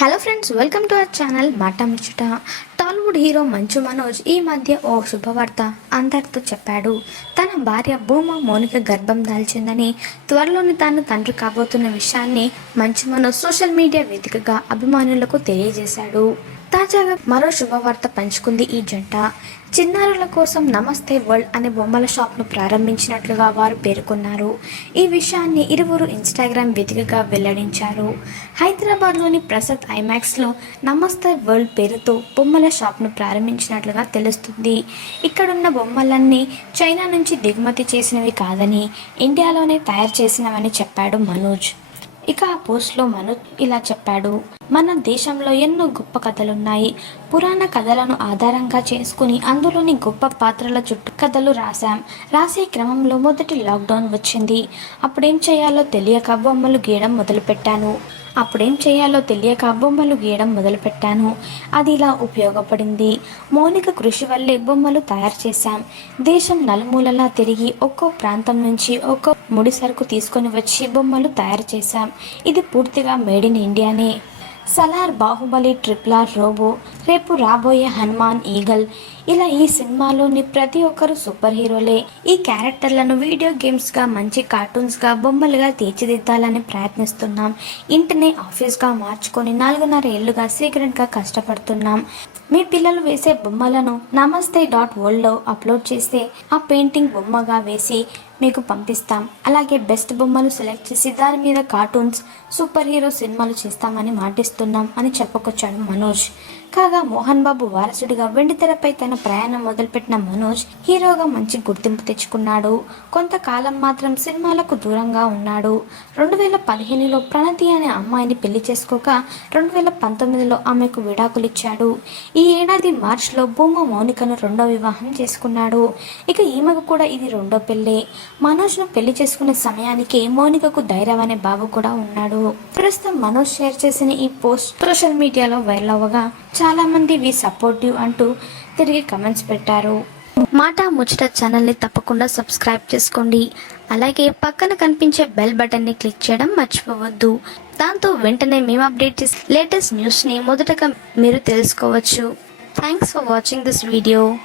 Hello friends welcome to our channel Maata Muchata Tollywood hero Manchu Manoj ఈ మధ్య ఓ శుభవార్త అందరితో చెప్పాడు. తన భార్య భూమా మౌనిక గర్భం దాల్చిందని త్వరలోనే తాను తండ్రి కాబోతున్న విషయాన్ని మంచు మనోజ్ సోషల్ మీడియా వేదికగా అభిమానులకు తెలియజేశాడు. తాజాగా మరో శుభవార్త పంచుకుంది ఈ జంట. చిన్నారుల కోసం నమస్తే వరల్డ్ అనే బొమ్మల షాప్ను ప్రారంభించినట్లుగా వారు పేర్కొన్నారు. ఈ విషయాన్ని ఇరువురు ఇన్స్టాగ్రామ్ వేదికగా వెల్లడించారు. హైదరాబాద్లోని ప్రసాద్ ఐమాక్స్లో నమస్తే వరల్డ్ పేరుతో బొమ్మల షాప్ను ప్రారంభించినట్లుగా తెలుస్తుంది. ఇక్కడున్న బొమ్మలన్నీ చైనా నుంచి దిగుమతి చేసినవి కాదని ఇండియాలోనే తయారు చేసినవని చెప్పాడు మనోజ్. ఇక ఆ పోస్ట్లో మనోజ్ ఇలా చెప్పాడు. మన దేశంలో ఎన్నో గొప్ప కథలున్నాయి. పురాణ కథలను ఆధారంగా చేసుకుని అందులోని గొప్ప పాత్రల చుట్టూ కథలు రాశాం. రాసే క్రమంలో మొదటి లాక్డౌన్ వచ్చింది. అప్పుడేం చేయాలో తెలియక బొమ్మలు గీయడం మొదలుపెట్టాను. అప్పుడేం చేయాలో తెలియక బొమ్మలు గీయడం మొదలుపెట్టాను. అది ఇలా ఉపయోగపడింది. మౌలిక కృషి వల్లే బొమ్మలు తయారు చేశాం. దేశం నలుమూలలా తిరిగి ఒక్కో ప్రాంతం నుంచి ఒక్కో ముడి సరుకు తీసుకొని వచ్చి బొమ్మలు తయారు చేశాం. ఇది పూర్తిగా made in ఇండియానే. Salaar Baahubali triple R Robo. రేపు రాబోయే హనుమాన్ ఈగల్. ఇలా ఈ సినిమాలోని ప్రతి ఒక్కరు సూపర్ హీరోలే. ఈ క్యారెక్టర్లను వీడియో గేమ్స్గా మంచి కార్టూన్స్గా బొమ్మలుగా తీర్చిదిద్దాలని ప్రయత్నిస్తున్నాం. ఇంటిని ఆఫీస్గా మార్చుకొని నాలుగున్నర ఏళ్ళుగా సీక్రెట్గా కష్టపడుతున్నాం. మీ పిల్లలు వేసే బొమ్మలను నమస్తే డాట్ వరల్డ్లో అప్లోడ్ చేస్తే ఆ పెయింటింగ్ బొమ్మగా వేసి మీకు పంపిస్తాం. అలాగే బెస్ట్ బొమ్మలు సెలెక్ట్ చేసి దాని మీద కార్టూన్స్ సూపర్ హీరో సినిమాలు చేస్తామని మాటిస్తున్నాం అని చెప్పుకొచ్చాడు మనోజ్. కాగా మోహన్ బాబు వారసుడిగా వెండితెరపై తన ప్రయాణం మొదలుపెట్టిన మనోజ్ హీరోగా మంచి గుర్తింపు తెచ్చుకున్నాడు. కొంతకాలం మాత్రం సినిమాలకు దూరంగా ఉన్నాడు. రెండు వేల పదిహేనులో ప్రణతి అనే అమ్మాయిని పెళ్ళి చేసుకోక రెండు వేల పంతొమ్మిదిలో ఆమెకు విడాకులిచ్చాడు. ఈ ఏడాది మార్చిలో భూమ మౌనికను రెండో వివాహం చేసుకున్నాడు. ఇక ఈమెకు కూడా ఇది రెండో పెళ్ళే. మనోజ్ను పెళ్ళి చేసుకునే సమయానికి మౌనికకు ధైర్యం అనే బాబు కూడా ఉన్నాడు. ప్రస్తుతం మనోజ్ షేర్ చేసిన ఈ పోస్ట్ సోషల్ మీడియాలో వైరల్ అవ్వగా చాలామంది వి సపోర్టివ్ అంటూ తిరిగి కమెంట్స్ పెట్టారు. మాట ముచ్చట ఛానల్ని తప్పకుండా సబ్స్క్రైబ్ చేసుకోండి. అలాగే పక్కన కనిపించే బెల్ బటన్ని క్లిక్ చేయడం మర్చిపోవద్దు. దాంతో వెంటనే మేము అప్డేట్ చేసే లేటెస్ట్ న్యూస్ని మొదటగా మీరు తెలుసుకోవచ్చు. Thanks for watching this video